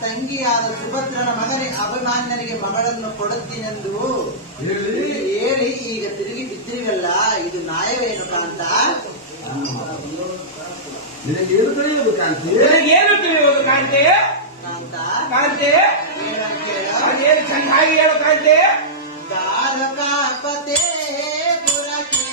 ತಂಗಿಯಾದ ಸುಭದ್ರನ ಮಗನಿಗೆ ಅಭಿಮಾನ್ಯನಿಗೆ ಮಗಳನ್ನು ಕೊಡುತ್ತೀನೆಂದು ಹೇಳಿ ಈಗ ತಿರುಗಿ ಬಿದ್ದಿರುವಲ್ಲ, ಇದು ನ್ಯಾಯವೇನು ಕಾಂತ? ನಿನಗೇನು ತಿಳಿಯುವುದು ಕಾಂತಿ? ಏನು ತಿಳಿಯುವುದು ಕಾಂತೆ? ಕಾಂತೆ ಅದೇನು ಚೆನ್ನಾಗಿ ಹೇಳು ಕಾಂತೆ. ದಾರಕಾಪತೆ ಪುರಕ್ಕೆ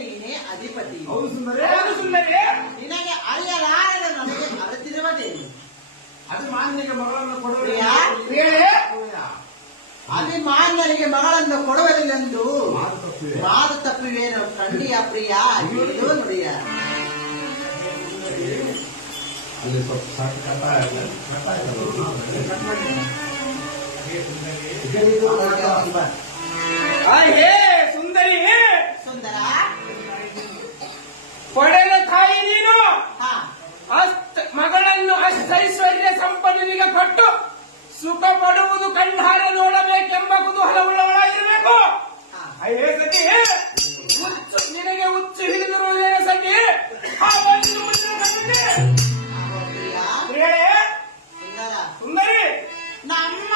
ನೀನೆ ಅಧಿಪತಿ. ನಿನಗೆ ಅರಿಯಲಾರದ ನನಗೆ ಅರಿತಿರುವುದೇನು? ಅಭಿಮಾನ್ಯನಿಗೆ ಮಗಳನ್ನು ಅಭಿಮಾನ್ಯನಿಗೆ ಮಗಳನ್ನು ಕೊಡುವುದಿല്ലെಂದು ಮಾತು ತಪ್ಪಿವೇನು ಕಂಡಿಯ ಪ್ರಿಯ? ಇದು ನುಡಿಯ ಅಲ್ಲಿ ಸ್ವಲ್ಪ ಸುಂದರಿ ಸುಂದರ ಪಡೆದ ತಾಯಿ ನೀನು ಮಗಳನ್ನು ಅಷ್ಟೈಶ್ವರ್ಯ ಸಂಪನ್ನಿಗೆ ಕೊಟ್ಟು ಸುಖ ಪಡುವುದು ಕಣ್ಣಾರೆ ನೋಡಬೇಕೆಂಬ ಕುತೂಹಲವುಳ್ಳವಳಾಗಿರಬೇಕು. ಅಯ್ಯೇ ಸತಿ, ನಿನಗೆ ಹುಚ್ಚು ಹಿಡಿದಿರುವುದೇನ ಸತಿ? ಸುಂದರಿ ನಮ್ಮ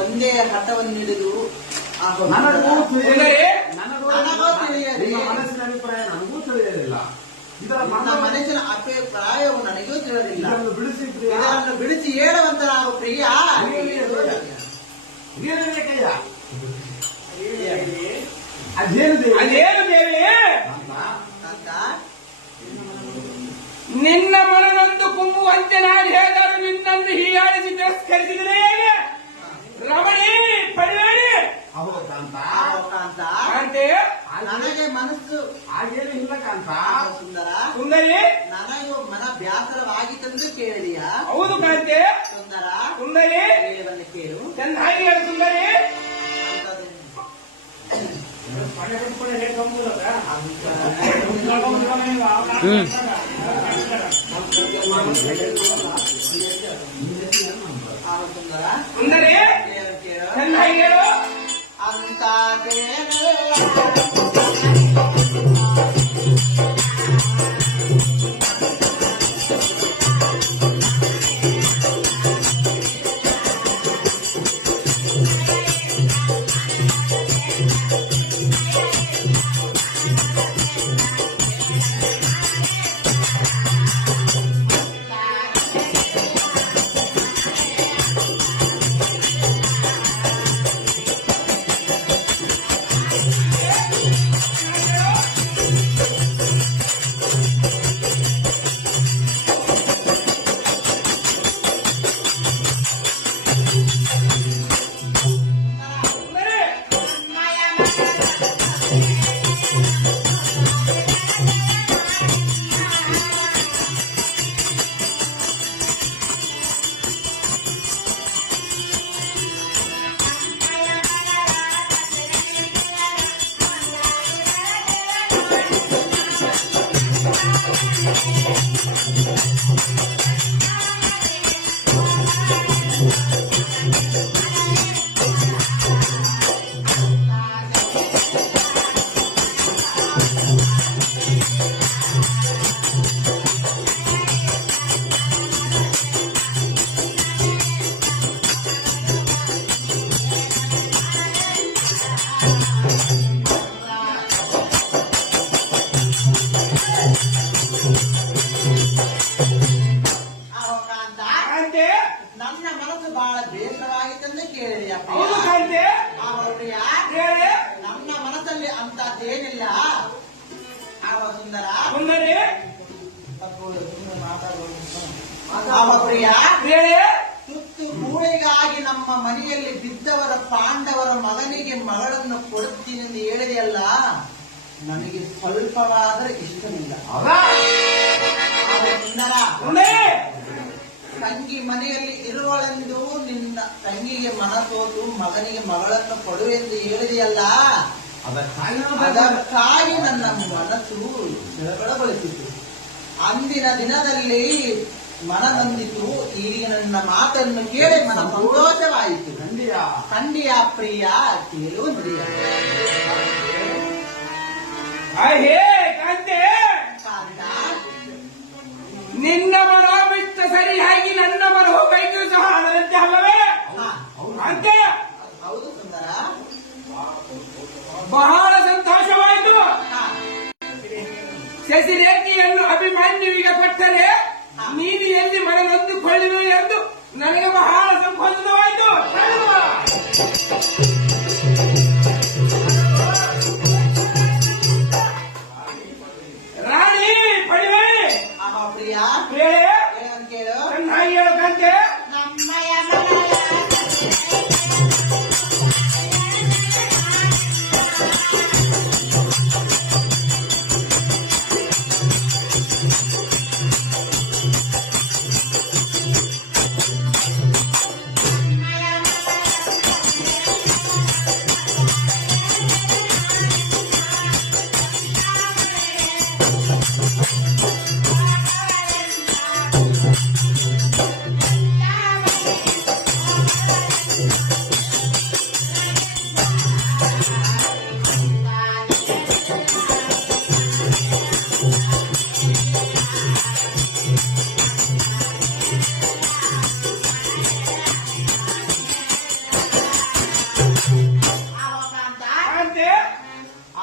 ಒಂದೇ ಹಠವನ್ನು ಹಿಡಿದು ಮನಸ್ಸಿನ ಅಭಿಪ್ರಾಯ ನನಗೂ ತಿಳಿಯಲಿಲ್ಲ. ಮನಸ್ಸಿನ ಅಭಿಪ್ರಾಯವು ನನಗೂ ತಿಳಿದಿಲ್ಲ. ಇದನ್ನು ಬಿಡಿಸಿ ಹೇಳುವಂತ ನಾವು ಪ್ರಿಯ ಅದೇನು ದೇವಿ? ನಿನ್ನ ಮನನೊಂದು ಕುಂಬುವಂತೆ ನಾನು ಹೇಳಿದರು ನಿನ್ನನ್ನು ಹೀಯಾಳಿಸಿ ತಿರಸ್ಕರಿಸಿದರೆ ಹೇಗೆ? ರಮಣಿ ಪಡಿಬೇಡಿ ಅಹೋ ಕಾಂತ ಕಾಂತ ಕಾಂತೆ ನನಗೆ ಮನಸ್ಸು ಹಾಗೇನು ಇಲ್ಲ ಕಾಂತ. ಸುಂದರ ಸುಂದರಿ ನನಗೂ ಮನ ಬ್ಯಾಸರವಾಗಿತ್ತೆಂದು ಕೇಳಿದೆಯಾ ಹೌದು ಕಾಂತೆ ಸುಂದರ ಸುಂದರಿ ಹೇಳುವಲ್ಲಿ ಕೇಳು ಚೆನ್ನಾಗಿ ಹೇಳು ಸುಂದರಿ ಅಂತದ್ದು ಸುಂದರ ಸುಂದರಿ ಹೇಳು ಕೇಳು ಚೆನ್ನಾಗಿ ಹೇಳು ಅಂತಾದೇನಲ್ಲ ಕಾಂತೆ ನನ್ನ ಮನಸ್ಸು ಬಹಳ ಬೇಸರವಾಗಿತ್ತೆಂದು ಕೇಳಿದೆಯಾ ಹೌದು ಕಾಂತೆ ಪ್ರಿಯ ಹೇಳಿ ನನ್ನ ಮನಸ್ಸಲ್ಲಿ ಅಂತದ್ದೇನಿಲ್ಲ ಆವ ಸುಂದರ ಸುಂದರಿ ಆವ ಪ್ರಿಯ ಹೇಳಿ ತುತ್ತು ಕೂಳಿಗಾಗಿ ನಮ್ಮ ಮನೆಯಲ್ಲಿ ಬಿದ್ದವರ ಪಾಂಡವರ ಮಗನಿಗೆ ಮಗಳನ್ನು ಕೊಡುತ್ತೀನೆಂದು ಹೇಳಿದೆಯಲ್ಲ ನನಗೆ ಸ್ವಲ್ಪವಾದರೆ ಇಷ್ಟವಿಲ್ಲ ಹೌದಾ? ಆವ ಸುಂದರ ಸುಂದರಿ ತಂಗಿ ಮನೆಯಲ್ಲಿ ಇರುವಳೆಂದು ನಿನ್ನ ತಂಗಿಗೆ ಮನಸೋತು ಮಗನಿಗೆ ಮಗಳನ್ನು ಕೊಡುವೆಂದು ಹೇಳಿದೆಯಲ್ಲ ಅದಕ್ಕಾಗಿ ನನ್ನ ಮನಸ್ಸು ಸೆಳಗೊಳಿಸಿತು. ಅಂದಿನ ದಿನದಲ್ಲಿ ಮನ ಬಂದಿತು. ಈಗ ನನ್ನ ಮಾತನ್ನು ಕೇಳಿ ಮನ ಸಂತೋಷವಾಯಿತು. ಖಂಡಿಯ ಪ್ರಿಯ ಕೇಳು ನುಡಿಯ ಹೇ ಕಾಂತೆ ಕಾಂತ ನಿನ್ನ ಮನೋಬಿಷ್ಟ ಸರಿಯಾಗಿ ನನ್ನ ಮನೋ ಕೈಗೂ ಸಹ ಅದರಂತೆ ಅಲ್ಲವೇ ಹಾ, ಅಂತೆ ಹೌದು ಸುಂದರ. ಬಹಳ ಸಂತೋಷವಾಯಿತು. ಹಾ, ಶಶಿರೇಖೆಯನ್ನು ಅಭಿಮನ್ಯುವಿಗೆ ಕೊಟ್ಟರೆ ನೀನು ಎಲ್ಲಿ ಮನನೊಂದುಕೊಳ್ಳುವೆ ಎಂದು ನನಗೆ ಬಹಳ ಸಂಕೋಚನವಾಯಿತು. ರಾಣಿ ಪಡಿಬೇಡಿ ಆವ ಪ್ರಿಯ ಹೇಳಿ ಏನಂತ ಕೇಳು. ಚೆನ್ನಾಗಿ ಹೇಳು ಕಾಂತೆ ನಮ್ಮಯ ಮನೆಯ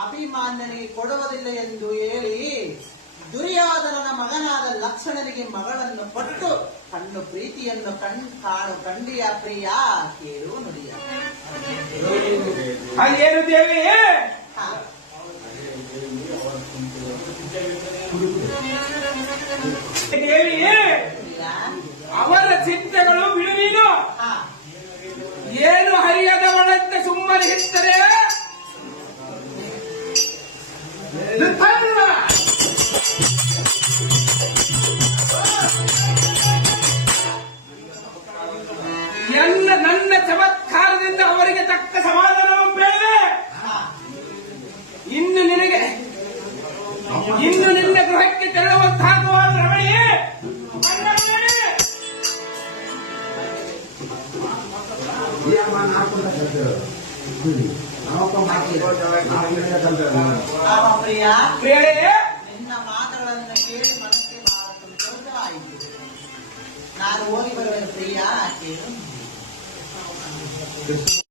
ಅಭಿಮಾನ್ಯನಿಗೆ ಕೊಡುವುದಿಲ್ಲ ಎಂದು ಹೇಳಿ ದುರ್ಯೋಧನನ ಮಗನಾದ ಲಕ್ಷ್ಮಣನಿಗೆ ಮಗಳನ್ನು ಕೊಟ್ಟು ಕಣ್ಣು ಪ್ರೀತಿಯನ್ನು ಕಾಣು ಕಂಡಿಯ ಪ್ರಿಯ ಕೇಳು ನುಡಿಯ. ಹಾಗೇನು ದೇವಿ ಹಾ, ದೇವಿ ನುಡಿಯ. ಅವರ ಚಿಂತೆಗಳು ಬಿಡು ನೀನು. ಚಮತ್ಕಾರದಿಂದ ಅವರಿಗೆ ತಕ್ಕ ಸಮಾಧಾನವನ್ನು ಬೇಡವೆ. ಹಾ. ಇನ್ನು ನಿನ್ನ ಗೃಹಕ್ಕೆ ತೆರಳುವಂತಹ ರಮಣಿಯೇ ಆವ ಪ್ರಿಯ, ಪ್ರಿಯಳೇ, ನಿನ್ನ ಮಾತುಗಳನ್ನು ಕೇಳಿ ಮನಸ್ಸಿಗೆ ಬಹಳ ಸಂತೋಷವಾಯಿತು. ನಾನು ಹೋಗಿ ಬರುವೆನು ಪ್ರಿಯ. ಕೇಳು.